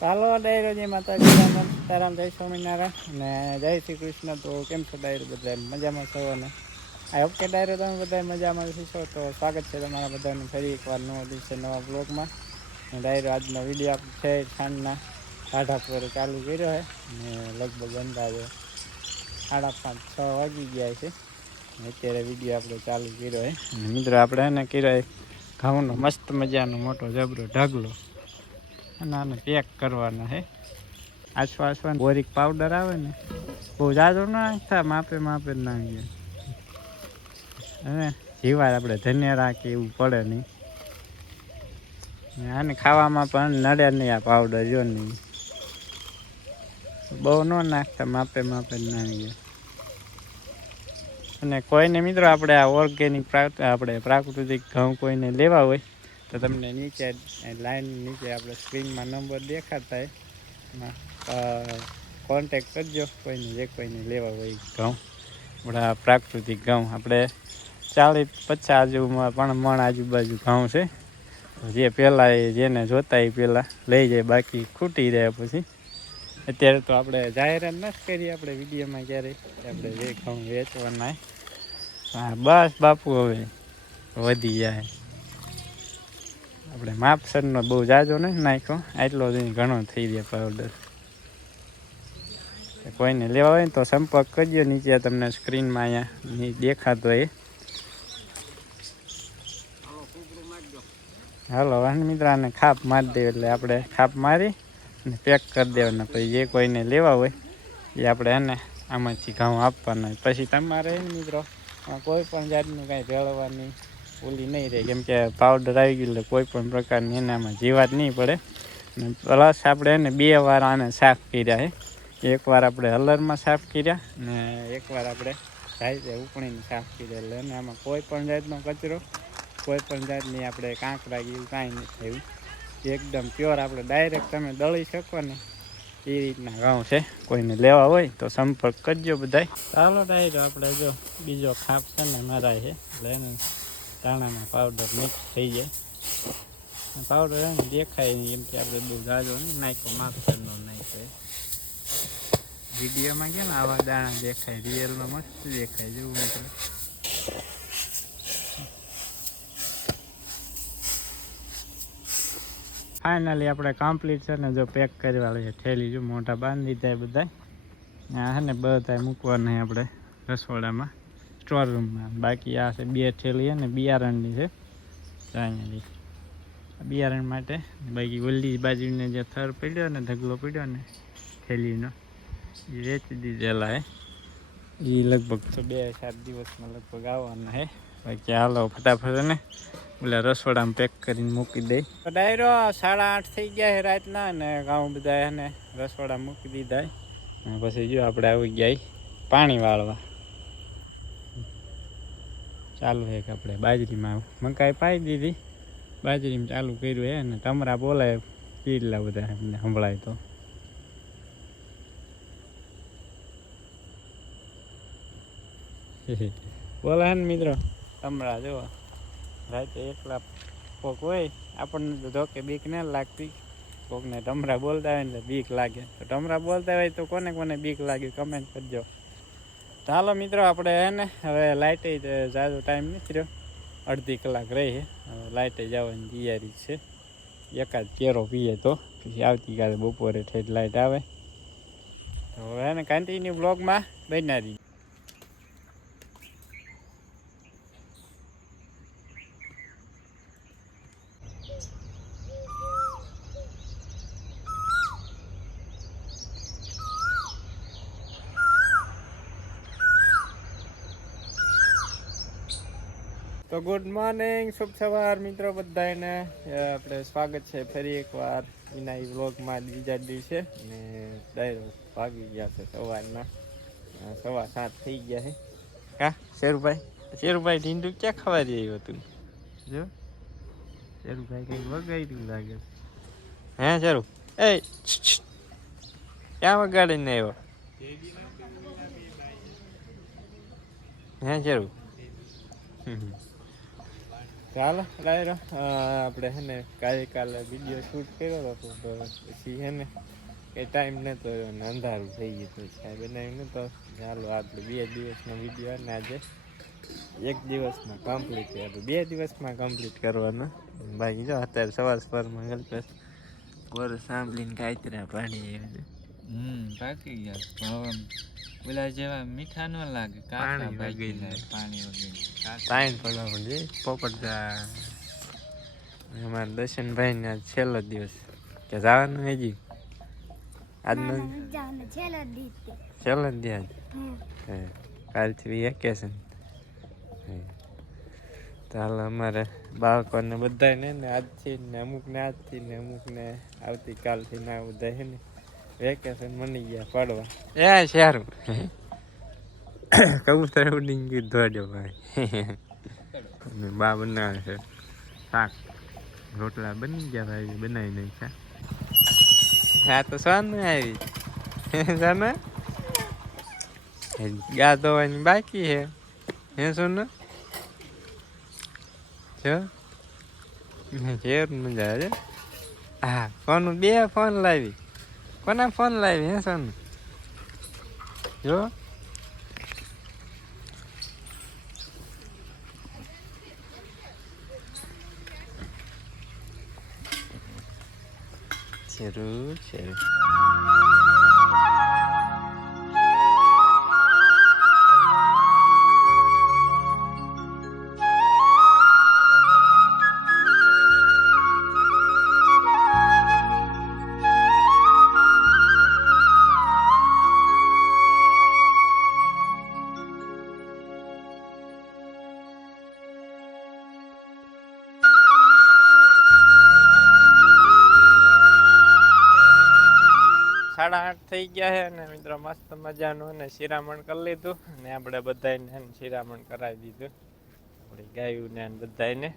ચાલો ડાયરો જય માતાજી સીતારામ જય સ્વામિનારાયણ અને જય શ્રી કૃષ્ણ. તો કેમ છો ડાયરો? બધા મજામાં છો ને? આ ઓકે ડાયરો તમે બધા મજામાં છો તો સ્વાગત છે તમારા બધાનું ફરી એકવાર નવો દિવસે નવા બ્લોગમાં. ડાયરો આજનો વિડીયો છે સાંજના 8:30 ચાલુ કર્યો છે ને લગભગ અંદાજે 5:30-6 વાગી ગયા છે. અત્યારે વિડીયો આપણે ચાલુ કર્યો છે અને મિત્રો આપણે એને કર્યો ઘઉંનો મસ્ત મજાનો મોટો જબરો ઢગલો અને આને પેક કરવાના છે. આસવા બોરિક પાવડર આવે ને બહુ જાજો ના નાખતા, માપે માપે જ નાખીએ અને જીવાર આપણે ધનેરા કે એવું પડે નહીં. આને ખાવામાં પણ નડે નહીં આ પાવડર જો નહીં, બહુ ન નાખતા, માપે માપે જ નાખીએ. અને કોઈને મિત્રો આપણે આ ઓર્ગેનિક આપણે પ્રાકૃતિક ઘઉં કોઈને લેવા હોય તો તમને નીચે લાઈન નીચે આપણે સ્ક્રીનમાં નંબર દેખાતા હોય એમાં કોન્ટેક કરજો જે કોઈને લેવા હોય ઘઉં. આપણા પ્રાકૃતિક ઘઉં આપણે 40-50 આજુમાં પણ મણ આજુબાજુ ઘઉં છે. જે પહેલાં જેને જોતા એ પહેલાં લઈ જાય, બાકી ખૂટી જાય પછી. અત્યારે તો આપણે જાહેરાત નથી કરી આપણે વિડીયોમાં ક્યારેય આપણે જે ઘઉં વેચવાના. હા બસ બાપુ હવે વધી જાય. આપણે માપસરનો બહુ જાજો નથી નાખ્યો, આટલો જ ઘણો થઈ જાય પાવડર. કોઈને લેવા હોય ને તો સંપર્ક કરજો, નીચે તમને સ્ક્રીનમાં અહીંયા દેખાતો એ. હાલો વાહન મિત્રાને ખાપ મારી દે એટલે આપણે ખાપ મારી અને પેક કરી દેવાના. પછી જે કોઈને લેવા હોય એ આપણે એને આમાંથી ઘઉં આપવાના. પછી તમારે મિત્રો કોઈ પણ જાતનું કાંઈ ભેળવવાની ઓલી નહીં રહે, કેમ કે પાવડર આવી ગયું એટલે કોઈ પણ પ્રકારની એનામાં જીવાત નહીં પડે. અને પ્લસ આપણે એને 2 વાર આને સાફ કર્યા છે. એકવાર આપણે હલરમાં સાફ કર્યા ને એકવાર આપણે જાતે ઉપણીને સાફ કર્યા. એટલે એને આમાં કોઈ પણ જાતનો કચરો, કોઈ પણ જાતની આપણે કાંકરા એવું કાંઈ નથી થયું. એકદમ પ્યોર આપણે ડાયરેક્ટ તમે દળી શકો ને એ રીતના ઘઉં છે. કોઈને લેવા હોય તો સંપર્ક કરજો બધાય. ચાલો ડાયરો આપણે જો બીજો ખાપ છે ને મરાય છે એટલે એને દાણામાં પાવડર મિક્સ થઈ જાય. પાવડર એને દેખાય નહીં એમ કે આપણે બહુ જાજો નહીં નાખ્યો, માપસરનો નાખ્યો. વિડીયોમાં કેમ આવા દાણા દેખાય, રિયલમાં મસ્ત દેખાય જેવું મિત્રો. ફાઇનલી આપણે કમ્પ્લીટ છે ને જો પેક કરવા લઈએ. થેલી જો મોઢા બાંધી દીધા બધા. આ છે ને બધા મૂકવાના આપણે રસોડામાં સ્ટોર રૂમમાં. બાકી આ છે 2 થેલી અને બિયારણની છે અહીંયાથી બિયારણ માટે. બાકી ઓલી બાજુને જે થર પડ્યો ને ઢગલો પડ્યો ને થેલીનો એ વેચી દીધેલા હે. એ લગભગ તો 2-7 દિવસમાં લગભગ આવવાના હે. બાકી હાલો ફટાફટ ને ઓલા રસોડામાં પેક કરીને મૂકી દઈ. ડાયરો 8:30 થઈ ગયા છે રાતના અને ઘઉં બધા એને રસોડા મૂકી દીધા. પછી જો આપણે આવી ગયા પાણી વાળવા. ચાલુ છે કે આપણે બાજરીમાં મકાઈ પાઈ દીધી, બાજરીમાં ચાલુ કર્યું હે ને તમરા બોલાય કેટલા બધા એમને સંભળાય તો. બોલા ને મિત્રો તમરા જો રાતે એકલા કોક હોય આપણને તો ધોકે બીક ના લાગતી, કોકને ટમરા બોલતા હોય એટલે બીક લાગે. તો ટમરા બોલતા હોય તો કોને કોને બીક લાગે કમેન્ટ કરજો. ચાલો મિત્રો આપણે એને હવે લાઇટે જાજો ટાઈમ નથી રહ્યો, અડધી કલાક રહી છે. હવે લાઇટે જવાની તૈયારી છે. એકાદ કેરો પીએ તો પછી આવતીકાલે બપોરે ઠેઠ લાઇટ આવે. તો હવે એને કન્ટિન્યુ બ્લોગમાં બન્યા રહીએ. તો ગુડ મોર્નિંગ, શુભ સવાર મિત્રો બધાને. આપણે સ્વાગત છે ફરી એકવાર વિનાઈ વ્લોગમાં બીજા દિવસે. અને ડાયરો ભાગી ગયા છે સવારના 7:15 થઈ ગયા છે. કા શેરુભાઈ ઢીંડું ક્યાં ખવા રહ્યું હતું? જો શેરુભાઈ કંઈક વગાડ્યું લાગે. હે શેરુ એ ક્યાં વગાડીને આવ્યો? હે શેરુ ચાલો ડાયરો આપણે હે ને કાલે વિડીયો શૂટ કર્યો હતો તો પછી હે ને કંઈ ટાઈમ નહોતો અને અંધારું થઈ ગયું હતું કાંઈ બનાવ્યું નહોતો. ચાલો આપણે 2 દિવસનો વિડીયો ને આજે 1 દિવસમાં કમ્પ્લીટ કર્યો. 2 દિવસમાં કમ્પ્લીટ કરવાનો. બાકી જો અત્યારે સવારમાં ગલપેશ બોર સાંભળીને કાંતરા પાણી પાકી ગયા પણ હવે ઓલા જેવા મીઠા ન લાગે. પાણી વગી પાણી વગી ટાઈમ પડવા પડે પોપટ અમારા દર્શનભાઈને આજ છેલ્લો દિવસ કે જવાનું હજી આજનો છેલ્લો જ દિવસ કાલથી વેકેશન. ચાલો અમારે બાળકોને બધાને ને આજથી ને અમુકને આજથી ને અમુકને આવતીકાલથી ને આ બધા છે ને વેકેશન મની ગયા પડવા. એ સારું કબૂતર ઉડીને ગયું દોડ્યો ભાઈ. બા બનાવે છે શાક રોટલા બની ગયા ભાઈ બનાવી નાખ્યા. હા તો સોનું આવી સોનું ગા ધોવાની બાકી છે હે સોનું જો જેર મજા આવે. હા ફોન 2 ફોન લાવી. કોના ફોન લાવી હે સોનું જો જરૂર છે. સાડા 8 થઈ ગયા છે અને મિત્રો મસ્ત મજાનું અને શિરામણ કરી લીધું અને આપણે બધાને શિરામણ કરાવી દીધું આપણી ગાયુંને બધાને.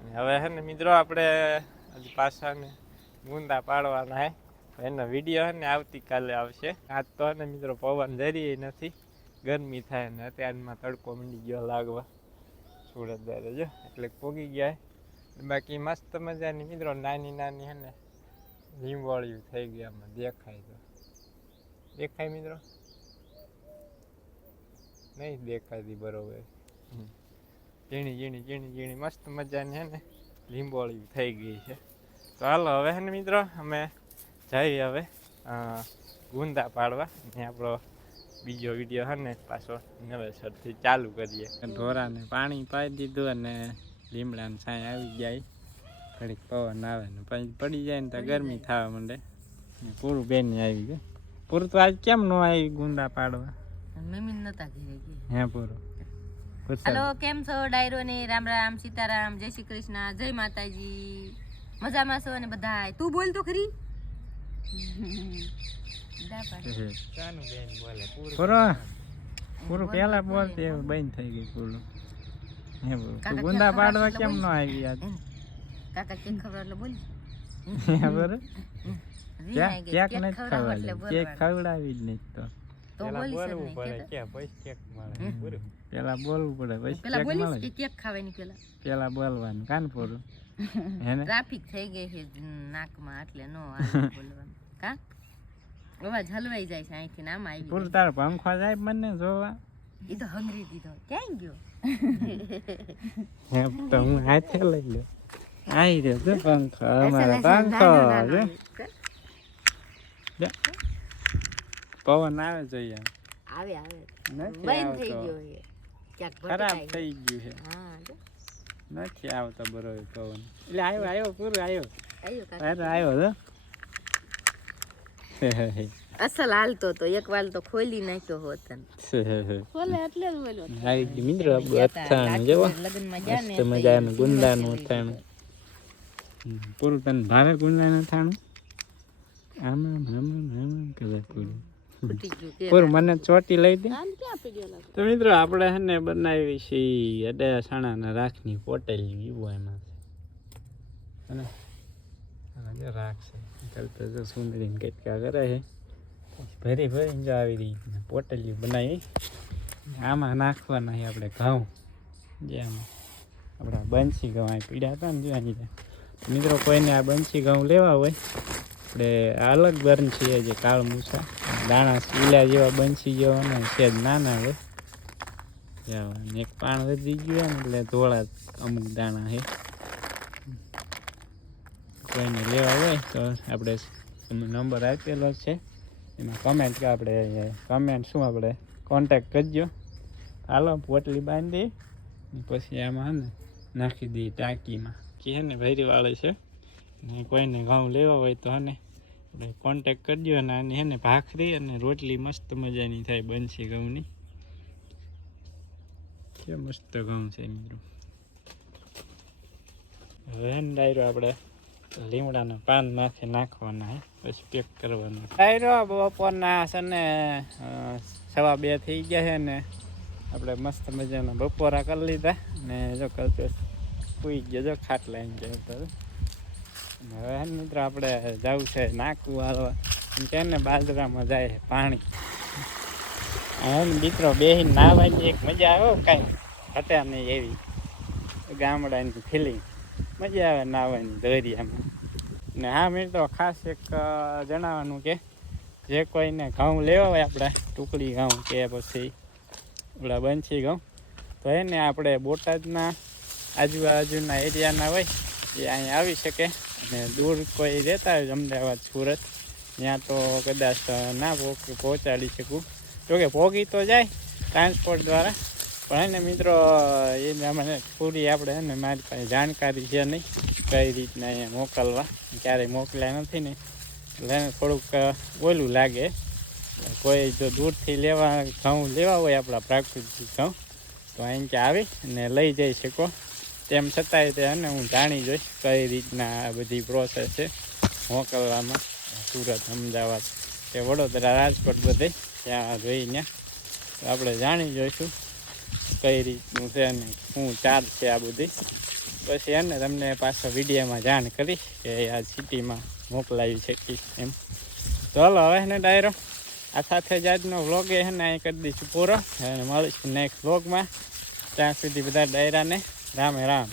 અને હવે છે ને મિત્રો આપણે હજી પાછા ને ગુંદા પાડવાના હે. એનો વિડીયો છે ને આવતીકાલે આવશે. આજ તો ને મિત્રો પવન જરીએ નથી, ગરમી થાય ને અત્યારમાં તડકો મંડી ગયો લાગવા સુરત દારે જો એટલે પોગી ગયા. બાકી મસ્ત મજાની મિત્રો નાની નાની હે ને લીંબોળિયું થઈ ગયા આમાં દેખાય તો દેખાય મિત્રો નહીં દેખાતી બરોબર. ઝીણી ઝીણી ઝીણી ઝીણી મસ્ત મજાની હે ને લીંબોળિયું થઈ ગઈ છે. તો હાલો હવે હે ને મિત્રો અમે જઈએ હવે ગુંદા પાડવા ને આપણો બીજો વિડીયો હે ને પાછો નવેસરથી ચાલુ કરીએ. ઢોરાને પાણી પાઈ દીધું અને લીમડાને છાંય આવી જાય. ઘડીક પવન આવે ને પછી પડી જાય ને તો ગરમી થવા માંડે. પૂરું બેન આવી ગયું. પૂરું તો આજ કેમ ન આવી ગુંદા પાડવા? મમ્મી નતા ઘરે ગયા. હે પૂરું હેલો કેમ છો ડાયરો ને? રામ રામ સીતારામ જય શ્રી કૃષ્ણ જય માતાજી. મજામાં છો ને બધા? તું બોલ તો ખરી. પૂરું પેલા બોલતી બંધ થઈ ગઈ પૂરું. હે પૂરું ગુંદા પાડવા કેમ ન આવી આજ? કાકા કેક ખવડાવ એટલે બોલ. બરોબર કેક નથી ખવડાવી. કેક ખવડાવી જ નહીં તો બોલવું પડે કે પછી કેક મળે. પેલા બોલવું પડે પછી પેલા બોલીશ કે કેક ખાવાની પેલા બોલવાનું કાન પૂરું. હેને ટ્રાફિક થઈ ગઈ છે નાકમાં એટલે નો બોલવાનું કા અવાજ હલવાઈ જાય છે અહીંથી ને આમાં આવી. પૂરું તારો પંખો જાય મને જોવા. ઈ તો હંગરી દીધો ક્યાં ગયો? હે તો હું હાથે લઈ લે. આઈ રે તો પંખો અમારો પંખો જો પવન આવે જોઈએ. આવે આવે નથી બંધ થઈ આવતો. ગયો છે ક્યાંક ખરાબ થઈ ગયું છે. હા જો નથી આવતો બરોબર પવન. એટલે આવ્યો પૂરું આવ્યો. આયો કાકા આવ્યો તો અસલ હાલતો તો એક વાર તો ખોલી નાખ્યો હોત ખોલે એટલે જ બોલ્યો. આવી ગયું મિત્રો અથાણું જેવો લગનમાં જા ને મસ્ત મજાનું ગુંદાનું અથાણું. પૂરું તને ભાવે ગુંદાનું અથાણું? આમાં આમાં આમાં કરે પૂરું. ફૂટી ગયું કે પૂરું મને ચોટી લઈ દે. આમ ક્યાં પડ્યો લાગે? તો મિત્રો આપણે હે ને બનાવી છીએ અડા સાણાના રાખની પોટેલી એવું એમાં છે અને જો રાખ છે ચાલતો જો સુંદરીને કટકા કરે છે ભરી ભરીને જો આવી રીતના પોટેલી બનાવી. આમાં નાખવાના છે આપણે ઘઉં જે આમાં આપણા બંસી ઘઉં અહીં પીડ્યા હતા ને જોવાની મિત્રો કોઈને આ બંસી ઘઉં લેવા હોય આપણે આ અલગ બંસી છે જે કાળ મૂસા દાણા ઈલા જેવા બંસી જેવા ને સેજ નાના હોય ને એક પાણ વધી ગયું ને એટલે ધોળા અમુક દાણા છે કોઈને લેવા હોય તો આપણે નંબર આપેલો છે એમાં કમેન્ટ કે આપણે કમેન્ટ શું આપણે કોન્ટેક કરજો હાલો પોટલી બાંધી પછી આમાં ને નાખી દઈએ ટાંકીમાં કે હે ને ભૈરીવાળે છે ને કોઈને ઘઉં લેવા હોય તો હને આપણે કોન્ટેક કરજો અને આની હે ને ભાખરી અને રોટલી મસ્ત મજાની થાય બનશે ઘઉંની કે મસ્ત ઘઉં છે મિત્રો હવે હે ને ડાયરો આપણે લીમડાના પાન માથે નાખવાના હે પછી પેક કરવાના ડાયરો બપોરના છે ને 2:15 થઈ ગયા છે ને આપણે મસ્ત મજાના બપોરા કરી લીધા ને જો કરતો સુઈ ગયો જો ખાટલા એમ કે હવે હે મિત્રો આપણે જવું છે નાખવું હાલવા કે ને બાજરામાં જાય પાણી હવે મિત્રો બેહીને નાહવાની એક મજા આવે કાંઈ ઘટ્યા નહીં એવી ગામડાની ફિલિંગ મજા આવે નાહવાની દરિયામાં ને હા મિત્રો ખાસ એક જણાવવાનું કે જે કોઈને ઘઉં લેવા હોય આપણે ટુકડી ઘઉં કે પછી આપણા બંસી ઘઉં તો એને આપણે બોટાદના આજુબાજુના એરિયાના હોય એ અહીં આવી શકે અને દૂર કોઈ રહેતા હોય અમદાવાદ સુરત ત્યાં તો કદાચ ના પહોંચાડી શકું જોકે પહોંચી તો જાય ટ્રાન્સપોર્ટ દ્વારા પણ એને મિત્રો એ મને પૂરી આપણે એને મારી પાસે જાણકારી છે નહીં કઈ રીતના અહીંયા મોકલવા ક્યારેય મોકલ્યા નથી ને એટલે એને થોડુંક ઓલું લાગે કોઈ જો દૂરથી ઘઉં લેવા હોય આપણા પ્રાકૃતિક ઘઉં તો અહીં કે આવી અને લઈ જઈ શકો તેમ છતાંય તે અને હું જાણી જોઈશ કઈ રીતના આ બધી પ્રોસેસ છે મોકલવામાં સુરત અમદાવાદ કે વડોદરા રાજકોટ બધે ત્યાં જોઈને તો આપણે જાણી જોઈશું કઈ રીતનું છે અને શું ચાર્જ છે આ બધી પછી એને તમને પાછા વિડીયોમાં જાણ કરીશ કે આ સિટીમાં મોકલાવી શકીશ એમ ચાલો હવે ને ડાયરો આ સાથે જ આજનો વ્લોગ એ ને અહીં કરી દઈશું પૂરો અને મળીશું નેક્સ્ટ વ્લોગમાં ત્યાં સુધી બધા ડાયરાને રામે રામ.